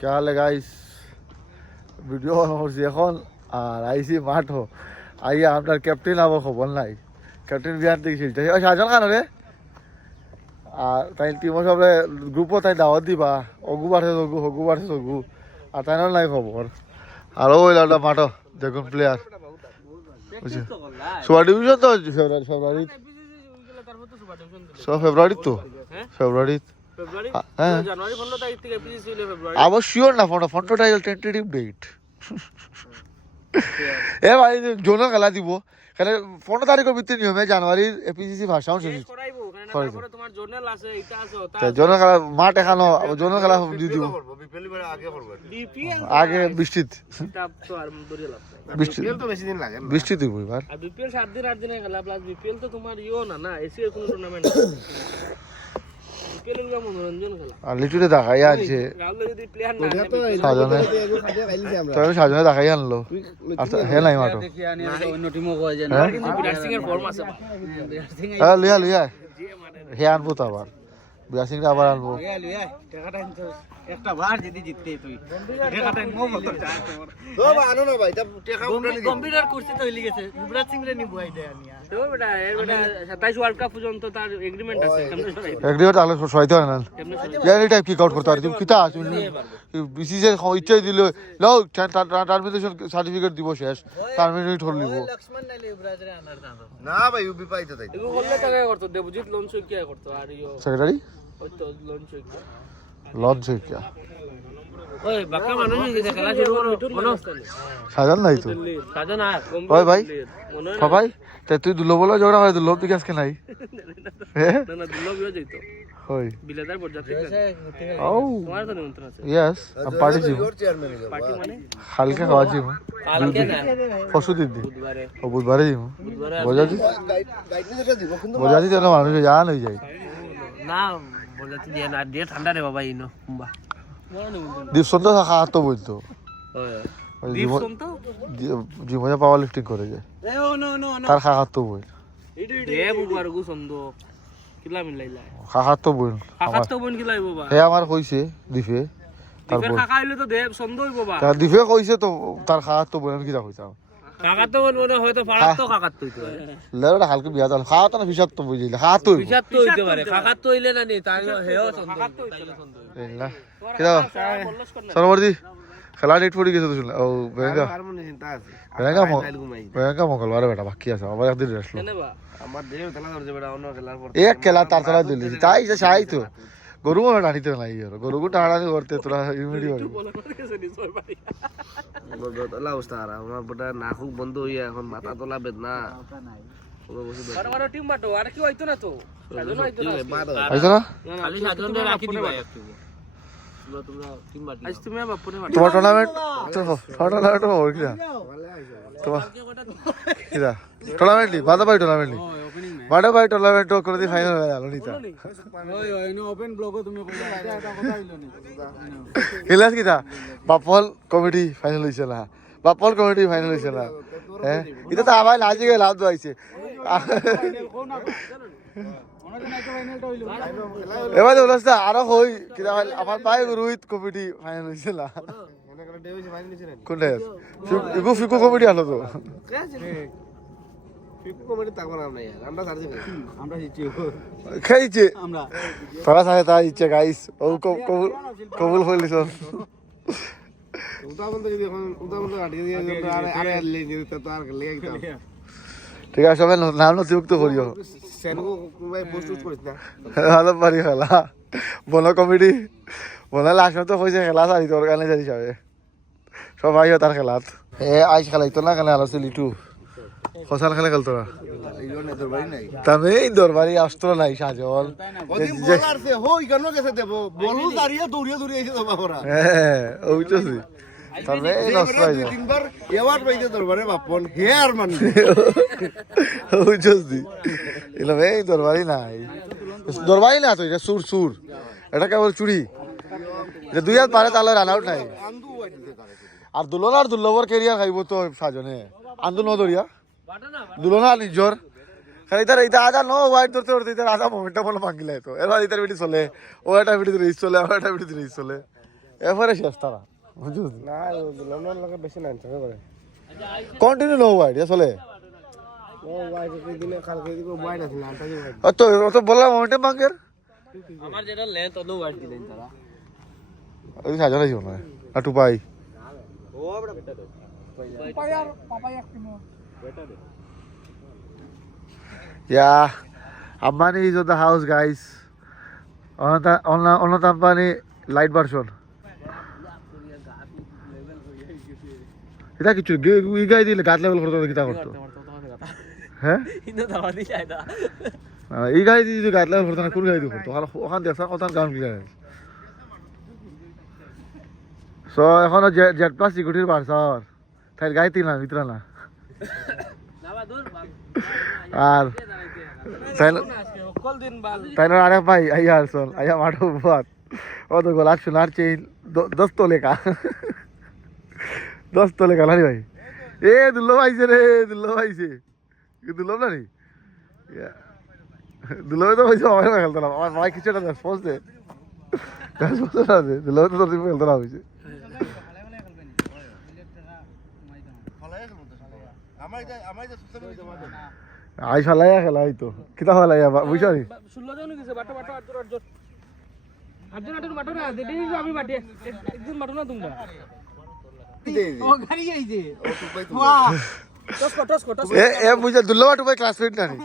क्या हाल है guys video on করছি এখন আর আইসি মাঠও আইয়া আপনার ক্যাপ্টেন আবার খবর নাই ক্যাপ্টেন বিহার থেকে খেলতে সাজন খান রে আর তাই টিমও সব গ্রুপও তাই দাওয়াত দিবা অগু বাড়ছে হগু বাড়ছে হগু আর তাই নাই খবর আরও ওই লাউটা মাঠও দেখুন প্লেয়ার বুঝছি সুপার ডিভিশন তো ফেব্রুয়ারি সব ফেব্রুয়ারি তো ফেব্রুয়ারি হ্যাঁ আবার শিওর না ফটো টাইটেল টেন্টেটিভ ডেট এ ভাই জোনও খেলা দিব এখানে 15 তারিখের ভিতরে নিয়মে জানুয়ারির এপিসিসি ভাষাও শেষ জোনও খেলা মাঠ এখানো জোনও খেলা দিয়ে দিব আগে বৃষ্টি বৃষ্টি দিব এবার বিপিএল 7 দিন 8 দিনে খেলা প্লাস বিপিএল তো তোমার ইও না এসি এর কোনো টুর্নামেন্ট বিপিএল এর মনোরঞ্জন খেলা আর লিটুতে দেখাই আছে রাহুল যদি প্লেয়ার না সাজনে দেখাই আনলো আচ্ছা হে নাই মাঠো দেখি আনি অন্য টিমও কয় যে না কিন্তু বিরাট সিং এর ফর্ম আছে বিরাট সিং হ্যাঁ লিয়া হে আনবো তো আবার বিরাট সিং আবার আনবো লিয়া টাকাটা তো একটা বার যদি জিততে তুই টাকাটা মো বলতো তো আনো না ভাই তা টাকা উঠানি কম্পিউটার করতে তো হইলি গেছে বিরাট সিং রে নিবো আইডা আনিয়া তো বেটা এর বেটা 27 ওয়ার্ল্ড কাপ পর্যন্ত তার এগ্রিমেন্ট আছে কেমনে সবাই এগ্রিমেন্ট তাহলে সহায়তা হয় না জানি টাইপ কিক আউট করতে পারি তুমি কিতা তুমি বিসিসি এর ইচ্ছাই দিল লও টার্মিনেশন সার্টিফিকেট দিব শেষ টার্মিনেট হল নিব লক্ষ্মণ নাইলে ইব্রাজ রে আনার দাও না ভাই ইউপি পাইতে তাই এগো হলে টাকা করতে দেবজিৎ লোন সই কি করতে আর ইও সেক্রেটারি ওই তো লোন সই লঞ্চ হয়ে গিয়া ওই বাক্কা মানুষ যে খেলা শুরু করো মনো সাজান নাই তো সাজন আর ওই ভাই সবাই তাই তুই দুলো বলো ঝগড়া হয় দুলো দিকে আজকে নাই না না দুলো বিও যাইতো ওই বিলাদার পর্যাপ্ত ও তোমার তো নিমন্ত্রণ আছে ইয়েস আমি পার্টি জি পার্টি মানে হালকা খাওয়া জি কালকে না পরশু দিন বুধবারে ও বুধবারে জি বুধবারে বোঝাছি বোঝাছি যেন মানুষ জান হয়ে যায় না বোঝাতে দিয়ে না দিয়ে ঠান্ডা রে বাবা ইনো কুম্বা দীপসন্ত খাওয়া তো বলতো দীপসন তো জীবনে পাওয়ার লিফটিং করে যায় তার খাওয়া তো বই দে বুবার গু সন্দ কিলা মিলাইলা খাওয়া তো বই কাকা তো বন কিলাই বাবা হে আমার কইছে দিফে দীপের কাকা হইলে তো দে সন্দ হই বাবা তার দিফে কইছে তো তার খাওয়া তো বই আমি কিটা কইতাম কাকা তো বন মনে হয়তো ফাড়া তো কাকা তো হইতো লেড়া হালকা বিয়া দাল খাওয়া তো না ফিসাত তো বুঝিলে খাওয়া তো ফিসাত তো হইতে পারে কাকা তো হইলে না নি তাই হেও সন্দ তাইলে সন্দ না কিটা সরবর্তী খেলা ডেট পড়ে গেছে তো শুনলে ও বেঙ্গা বেঙ্গা মঙ্গলবার বেটা বাকি আছে আবার একদিন রেস্ট লো আমার দেহ খেলা ধরছে বেটা অন্য খেলার পর এক খেলা তার খেলা দিলি তাই যে চাই তো গরু টানিতে নাই গরু টানানি করতে তোরা ইমিডি হবে তোলা অবস্থা আর আমার বেটা নাক বন্ধ হইয়া এখন মাথা তোলা বেদনা আর টিম বাটো আর কি হইতো না তো সাজন হইতো না আইছো না খালি সাজন রে রাখি দিবা একটু তোমরা টিম বাটি আজ তুমি বাপুরে বাটি তোমার টুর্নামেন্ট ওর কিরা তোমার কিরা টুর্নামেন্ট বাদা ভাই টুর্নামেন্ট বাদা ভাই টুর্নামেন্ট করে দি ফাইনাল হয়ে গেল নিতা ওই ওই নো ওপেন ব্লগে তুমি কইলা এটা কথা হইলো নি খেলাস কিটা বাপল কমিটি ফাইনাল হইছে না বাপল কমিটি ফাইনাল হইছে না হ্যাঁ এটা তো আবার লাজি গেল লাভ আইছে এবার বলছে আরো হই কিটা আমার ভাই রোহিত কমিটি ফাইনাল হইছে না কোনটা ফিকু ফিকু কমিটি আলো তো ফিকু কমিটি তাকবার নাম নাই আমরা সারছি আমরা জিতছি খাইছে তোরা সাথে তাই ইচ্ছে গাইস ও কবুল হইলিস উদাবন্ধ যদি এখন উদাবন্ধ আটকে দিয়ে আরে লে দিতে তো আর লেগে গেল ঠিক আছে সবাই নাম নথিভুক্ত করিও সেনকো ভাই পোস্ট করিস না ভালো পারি খেলা বন কমিটি বনা লাস্ট তো কইছে খেলা চাই তোর কানে জানি যাবে সবাই তার খেলাত এ আইস খেলাইতো না কেন আলো লিটু ফসল খেলে খেলতো না তবে দরবারি আসতো নাই সাজল হ্যাঁ ওইটাছি তবে নষ্ট হয়ে যায় ওইটাছি এলাম এই দরবারি নাই দরবারি না তো এটা সুর সুর এটা কেবল চুরি যে দুই হাত পারে তাহলে রান আউট নাই আর দুর্লভর কেরিয়ার খাইব তো সাজনে আন্দোলন দরিয়া দুলনা নিজর খালি তার এটা আজা নো ওয়াইড ধরতে ধরতে তার আজা মোমেন্টটা বলে ভাঙিলে তো এবার ইতার ভিডিও চলে ও একটা ভিডিও রিস চলে ও একটা ভিডিও রিস চলে এরপরে শেষ তারা বুঝছিস না দুলনের লগে বেশি না চলে করে কন্টিনিউ নো হোয়াইট আসলে ও ওয়াইফ এই দিনে কালকে দিকে ওয়াইট আছে না তাই অত বললাম মোমেন্টাম বাঙ্কের আমার যেটা লেন্থ অত ওয়াইড দিলেন তারা ওই সাজা লাগি মনে হয় আর টুপাই ও বড় বেটা দে Yeah, Ambani is on the house, guys. On the Ambani light version. এটা কিছু ই গাই দিলে গাত লেভেল করতে কিতা করতো হ্যাঁ ইনো দাওয়া দি যায়দা এই গাই দি যদি গাত লেভেল করতে না কোন গাই দিও করতো ওখান দেখছ ওখান গান কি গায় সো এখন জেড প্লাস সিকিউরিটির বারসার তাই গাই তিলা ভিতরা না আর তাই না আরে ভাই আইয়া আসল আইয়া মাঠো বাত ও তো গোলাপ সোনার চেইন 10 তোলে কা 10 তোলে কা নানি ভাই এ দুল্লো ভাইছে রে দুল্লো ভাইছে কি দুল্লো না নি দুল্লো তো ভাইছে আমার খেলতে না আমার ভাই কিছু একটা রেসপন্স দে রেসপন্স না দে দুল্লো তো তোর খেলতে না হইছে আই ফালাইয়া খেলা হইতো কিতা ফালাইয়া বুঝছো নি 16 জন গেছে বাটা বাটা আটজন বাটো না দেদি আমি বাটে একজন বাটো না তোমরা ও গাড়ি আইছে বাহ টস এ বুঝা দুল্লো বাটু ভাই ক্লাসমেট না নি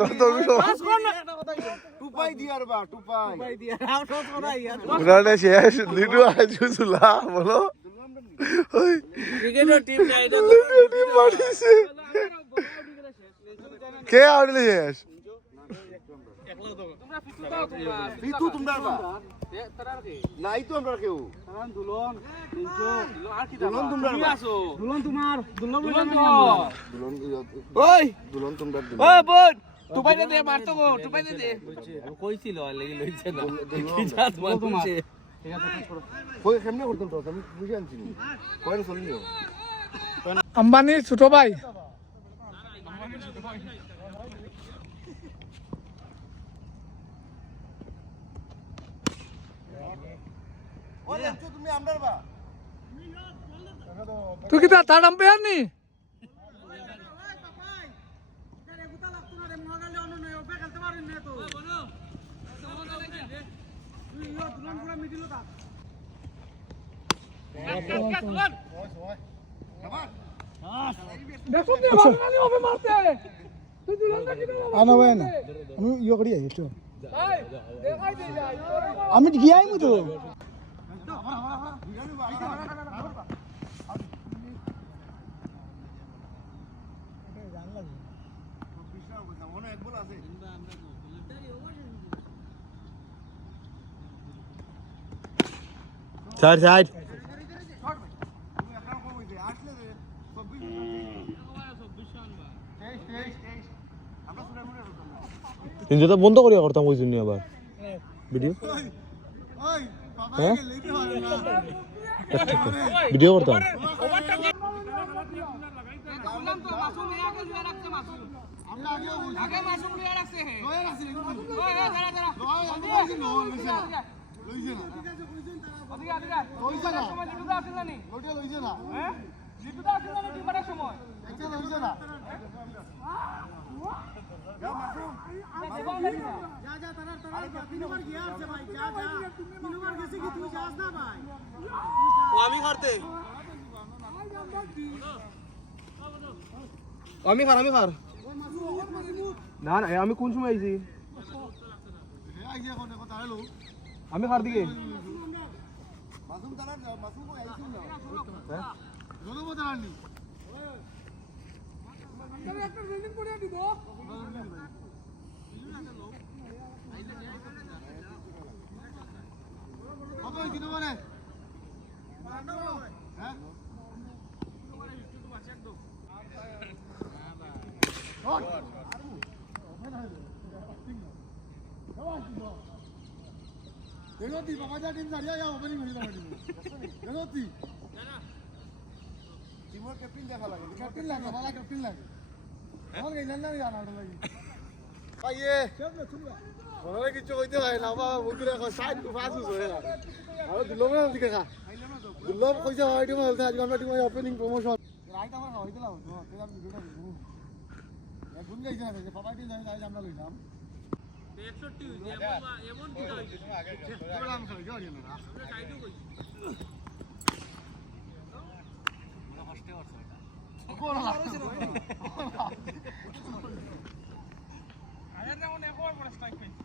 তো টুপাই দিয়ার বা টুপাই দিয়া টস করাই উনারে শেষ লিডু আজুসুলা বলো ওই ক্রিকেটের টিম নাই না টিম মারিছে কে আউটলে শেষ ফিতু তোমরা বা নাই তো আমরা কেউ দুলন দুলন তোমরা দুলন তোমার দুলন ওই দুলন তোমরা ও বোন টুপাই দে মারতো গো টুপাই দে কইছিল লাগি লইছে না কি জাত মারছে কই কেমনে করতাম তো আমি বুঝে আনছি কই চলিও আম্বানির ছোট ভাই তুমি আমরার বা তুই কি তার আম্পায়ার নি দেখো নি বাঙালি ওবে মারতে তুই দিলন না কি আনা ভাই না আমি ইয়ে করি আইছি তো ভাই দেখাই দে যাই আমি গিয়াই মু তো সাইড সাইড তিনজো তো বন্ধ করিয়া করতাম ওই জন্য আবার ভিডিও হ্যাঁ ভিডিও করতাম আমি খার না না আমি কোন সময় আইছি আমি খার দিকে কিছু কইতে হয় না বাবা বুকুরে সাইড ফাঁসুস হয়ে আর দিলো না দিকে খা দুর্লভ কইছে হয় টিম হলতে আজকে আমরা টিম ওপেনিং প্রমোশন রাইট আমার হয় দিলাম তো তেরা ভিডিওটা এখন যাইছে না যে পাপা টিম জানি আমরা লইলাম 61 হইছে এমন কি হইছে আগে বললাম খালি যাই না আমরা সাইডও কই আয়ার রাউন্ড একবার বড় স্ট্রাইক পাইছে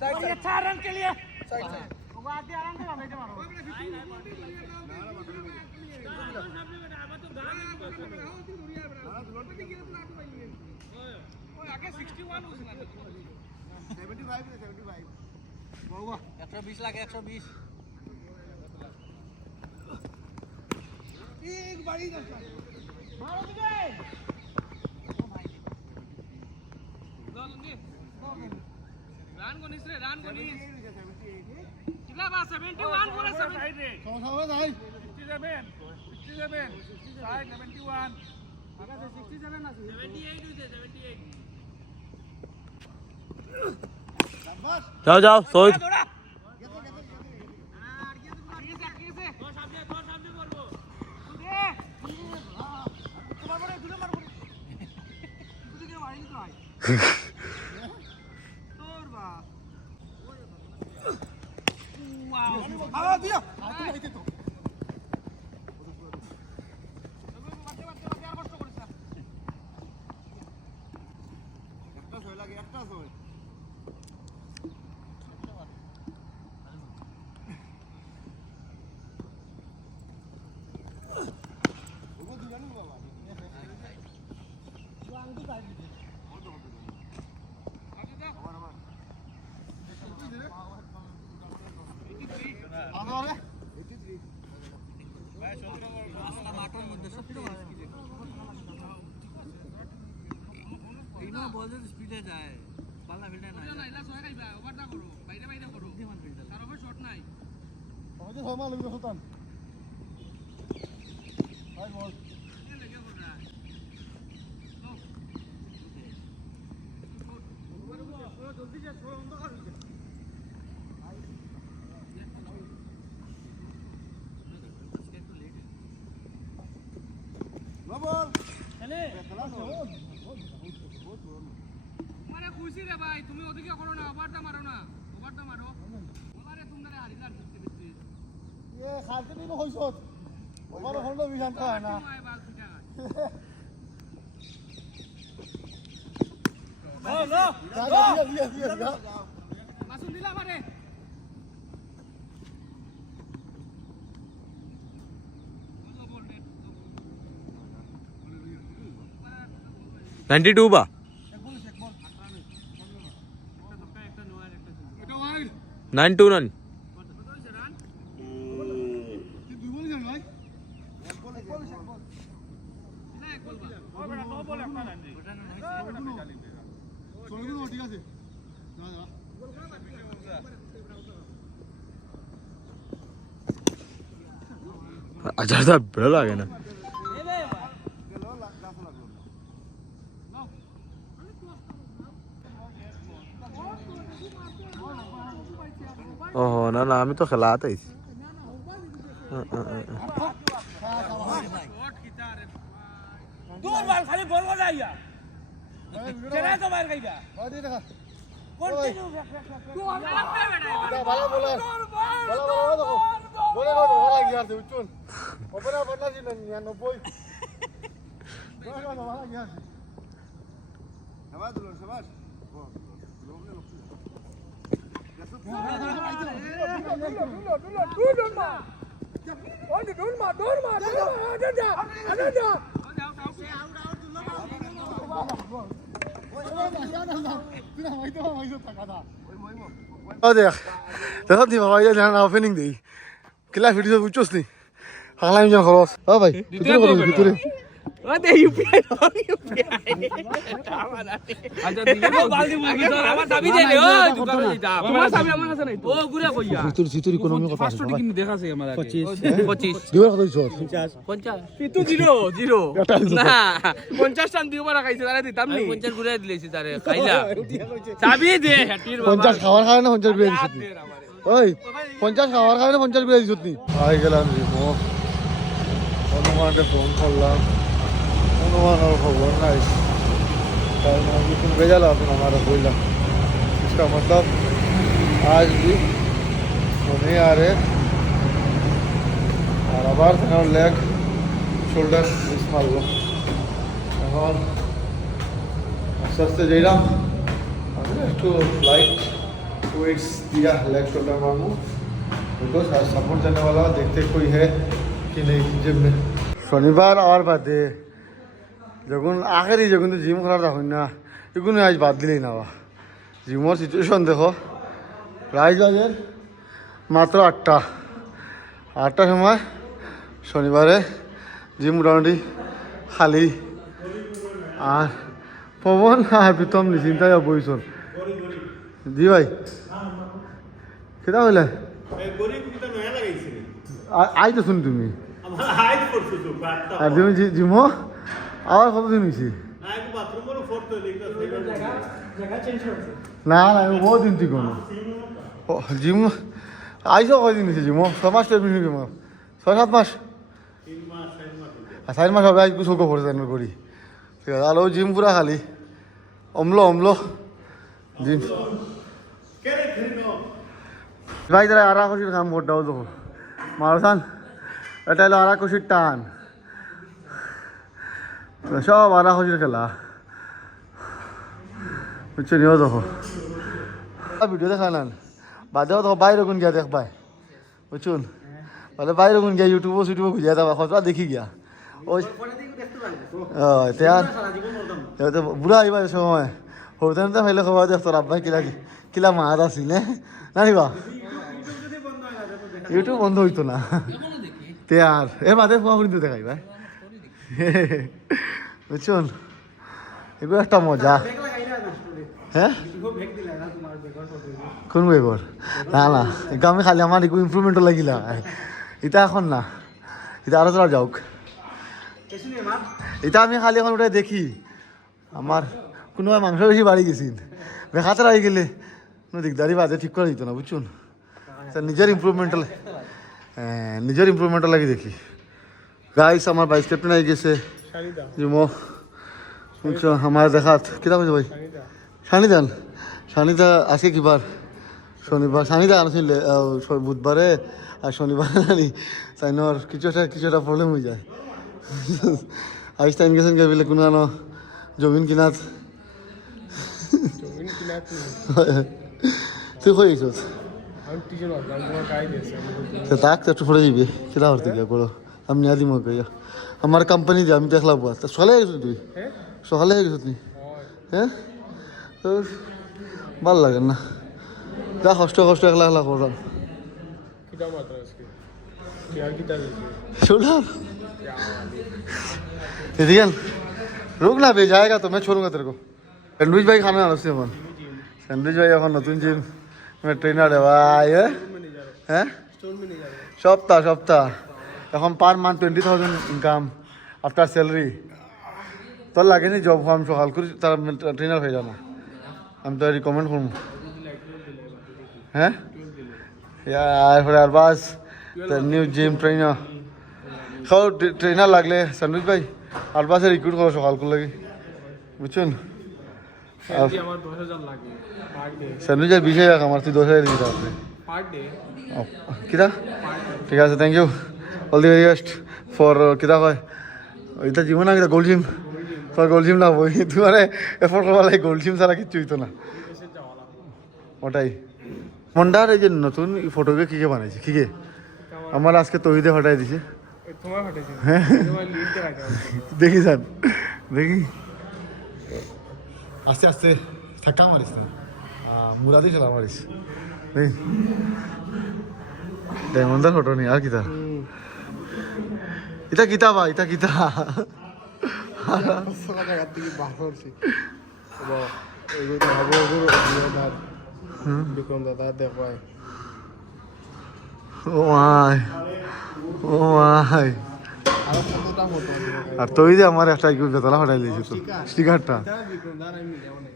73 ये 4 रन के लिए वो आगे आराम से बैठे मारो आगे 61 उसने 75 বাবা 120 लाख 120 एक बारी मारो दिखे রান কোনিস রে রান কোনিস কিলা বা 71 পুরো 70 রে সবাই যাই 67 সাইড 71 আগে 67 আছে 78 হইছে 78 যাও যাও সোহিত দৌড়া আর গিয়ে তোর সামনে করবো দে তোমার বড় দুলে মারবো তুই কি মারিনি তো আই তোর বা ওয়াও आवा दिया মারতে আর কষ্ট করিস না একটা ছয় লাগে একটা ছয় স্পিডে যায় পাল্লা ফিল্ডে না এলা সোয়া খাইবা ওভারটা করো বাইরে করো বুদ্ধিমান ফিল্ডার তার ওভার শট নাই আমাদের ছয় মাল লইবে সুলতান ভাই বল এ লেগে পড়া ও জলদি যা ছোড় অন্ধকার হইছে বল চলে মানে খুশি রে ভাই তুমি ওদিকে করো না ওভারটা মারো ওভারে তোমরা হারিলার জিততে দিতে এ খালতে দিন হইছত ওভার হলো বিশান্ত হয় না আয় বাল পিটা মাসুম দিলা মারে 92 বা একটা নোয়ার একটা এটা ওয়াইড 92 রান কত হইছে রান কি দুই বল জান ভাই না এক বল বা ও বেটা নো বল একটা রান দি চলগুলো ঠিক আছে না না আজারটা ভালো লাগে না ওহো না না আমি তো খেলা আইছি শট কিতা রে দূর বল খালি বল যাইয়া চলে তো বাইরে গাইবা ভাই দে দেখা কন্টিনিউ তুই লাগবে বেটা ভালো বলার ভালো ভালো দেখো বলে গো ভালো লাগি আর উচ্চন ওপরে বলনা ছিল 99 বলে গো ভালো লাগি আর সবাই দেখ দেখো দি বাবা এটা না ওপেনিং দেই কিলা ভিডিও বুঝছস নি হালাম জন খরচ ও ভাই ভিতরে করো ভিতরে ওতে ইউপিআই আচ্ছা দিলে বালদি মুরগি তো আমার দাবি দে ও দোকানে যা তোমার দাবি আমার কাছে নাই ও গুড়া কইয়া তোর ইকোনমি কথা আছে 500 টাকা দেখাছে আমার আগে 25 দিবার কথা দিছ 50 পিতু জিরো না 50 টান দিও মারা খাইছে তারে দিতাম নি 50 গুড়া দিলেছি তারে খাইলা চাবি দে হাটির বাবা 50 খাওয়ার খাওয়ার 50 করে দিছ ওই 50 খাওয়ার খাওয়ার 50 করে দিছ তুই আই গেলাম রিমো অনুমানকে ফোন করলাম অনুমান और खबर নাই তাই না बिल्कुल भेजा ला फिर हमारा बोला इसका मतलब आज भी वो नहीं आ रहे और আবার লেগ শোল্ডার মিস মারলো এখন আস্তে আস্তে যাইলাম একটু लाइट वेट्स दिया लेग शोल्डर मारूं बिकॉज आज सपोर्ट जाने वाला देखते कोई है कि नहीं जिम में শনিবার আর বাদে যখন আখেরি যখন তো জিম করার তখন না এগুলো আজ বাদ দিলেই না জিমর সিচুয়েশন দেখো প্রাইস বাজে মাত্র 8টার সময় শনিবারে জিম মোটামুটি খালি আর পবন আর প্রীতম নিশ্চিন্তায় বইছন জি ভাই কেটা হইলে আই তো শুনি তুমি আর তুমি জিমো আবার কতদিন হয়েছি না না আমি বহু দিন থেকে কোনো জিম আইসো কয়দিন হয়েছে জিমো 6 মাস টাইম নিয়ে জিমো 6-7 মাস 4 মাস হবে আজ কিছু পড়ে করি ঠিক আছে আর ও জিম পুরা খালি অম্ল জিম ভাই তারা আরা খুশির কাম করটাও দেখো মারসান এটা হলো আরা খুশির টান সব আরা খুশির খেলা বুঝছো নিও দেখো ভিডিও দেখা না বাদেও দেখো বাইরে গুণ গিয়া দেখ ভাই বুঝছুন বলে বাইরে গুণ গিয়া ইউটিউব খুঁজিয়া যাবা খতরা দেখি গিয়া ওই তো বুড়া আইবা সময় হতে তো ফাইলে খবর দেখতো আব্বাই কিলা মাছ আছিল না নিবা ইউটিউব বন্ধ হইতো না তে আর এর মাঝে ফোন কিন্তু দেখাই ভাই বুঝছুন এগুলো একটা মজা হ্যাঁ কোন বেগর না না এগুলো আমি খালি আমার একটু ইম্প্রুভমেন্টও লাগিলা এটা এখন না এটা আরো তোরা যাওক এটা আমি খালি এখন ওটা দেখি আমার কোনো মাংস বেশি বাড়ি গেছিল বেখাতে রাখি গেলে কোনো দিকদারি বাজে ঠিক করে দিত না বুঝছুন নিজের ইম্প্রুভমেন্টটা লাগি দেখি গাইস আমার ভাইস ক্যাপ্টেন আই গেছে জিমো বুঝছো আমার দেখাত কিতা বুঝো ভাই শানিদা আজকে কিবার শনিবার শানিদা আনছিল বুধবারে আর শনিবারে জানি সাইনর কিছু একটা প্রবলেম হয়ে যায় আইনস্টাইন গেছেন কে বলে কোনো জমিন কিনাত তুই কই গেছ তাক একটু পড়ে যাবি কিনা হতে গিয়া করো আমি নিয়ে দিম আমার কোম্পানি দিয়ে আমি দেখলাম সকালে গেছো তুই সকালে গেছো তুই হ্যাঁ তো ভাল লাগে না যা কষ্ট একলা করলাম रुक ना भे जाएगा तो मैं छोड़ूंगा तेरे को सैंडविच भाई खाना है उससे अपन सैंडविच भाई এখন নতুন জিম मैं ट्रेनर है भाई हैं সপ্তাহ এখন per month 20,000 income after salary তোর লাগে নি জব ফার্ম সকাল করে তার ট্রেনার হয়ে যাবো আমি তো রিকমেন্ড করবো হ্যাঁ यार बस নিউ জিম ট্রেনার খাও ট্রেনার লাগলে সন্দীপ ভাই আর বাসে রিক্রুট করো সকাল করে লাগে বুঝছেন সন্দীপের বিষয় রাখ আমার তুই 10,000 দিতে হবে কিরা ঠিক আছে thank you all the very best for কিরা হয় ওইটা জীবন আগে gold gym for gold gym না বই তুই মানে এফোর্ট করবা লাগে গোল্ড জিম ছাড়া কিচ্ছু হইতো না ওটাই মন্ডার এই যে নতুন ফটোকে কি বানাইছে কি আমার আজকে তহিদে হটাই দিছে দেখি স্যার দেখি আস্তে আস্তে ধাক্কা মারিস না মুরাদি খেলা মারিস ডায়মন্ডার ফটো নেই আর কিতা এটা কিতা বা এটা কিতা জায়গার থেকে বার করছি এগুলো হবো অভিনয় বিক্রম দাদা দেখায় ও মাই ও মাই আরো কতটা ফটো আর তুই যে আমার একটা বেতলা ফাটাই দিয়েছিস তো স্টিকারটা বিক্রম দাদা আমি মিলে অনেক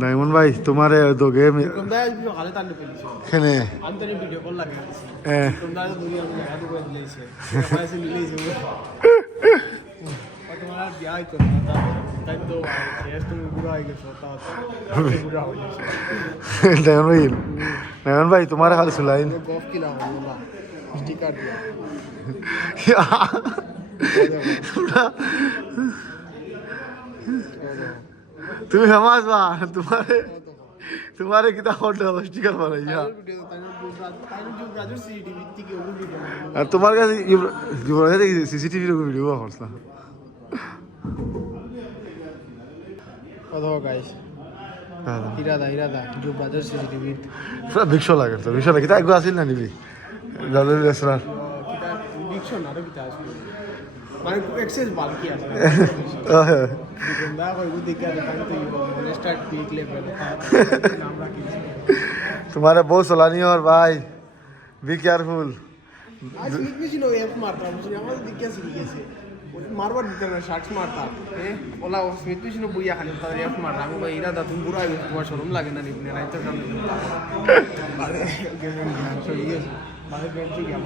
ডায়মন্ড ভাই তোমার দোগে বিক্রম দাদা ভিডিও খালে তান্ডে ফেলেছে এখানে আমি তো ভিডিও কল লাগে হ্যাঁ বিক্রম দাদা দুনিয়া আমি আদু করে দিয়েছে পয়সা নিলেইছে তোমার বিয়া হইতো না তাই তো শেষ তুমি বুড়া হয়ে গেছো তা বুড়া হয়ে গেছে ডায়মন্ড ভাই তোমার খালি শুলাইন গফ কিনা হলো না স্টিকার দিয়ে তুমি ফেমাস বা তোমারে কিতা করতে হবে স্টিকার বানাই যা আর তোমার কাছে যুবরাজ সিসিটিভির ভিডিও করছ না হিরাদা जो ब्रदर सीसीटीवी পুরা ভিক্ষ লাগে তো ভিক্ষ লাগে কিতা একবার আসিল না নিবি জাদু রেস্টুরেন্ট ডিকশন আর কিতা আছে মানে এক্সেস বাকি আছে বিক্রমদা কইবো দেখে দেখান তো স্টার্ট পিক লেভেল নাম রাখি तुम्हारे बहुत सलानी और भाई बी केयरफुल आज लिखनी ছিল এফ মারতা বুঝলি আমার দিকে শিখে গেছে মারবার দিতে না শার্টস মারতা ওলা স্মিথ পিছনে বুইয়া খালি তার এফ মারতা আমি ভাই ইরাদা তুমি বুড়া হয়ে তোমার শরম লাগে না নিবনে রাইতে সামনে বারে গেম গেম সো ইয়ে বারে বেঞ্চি গেম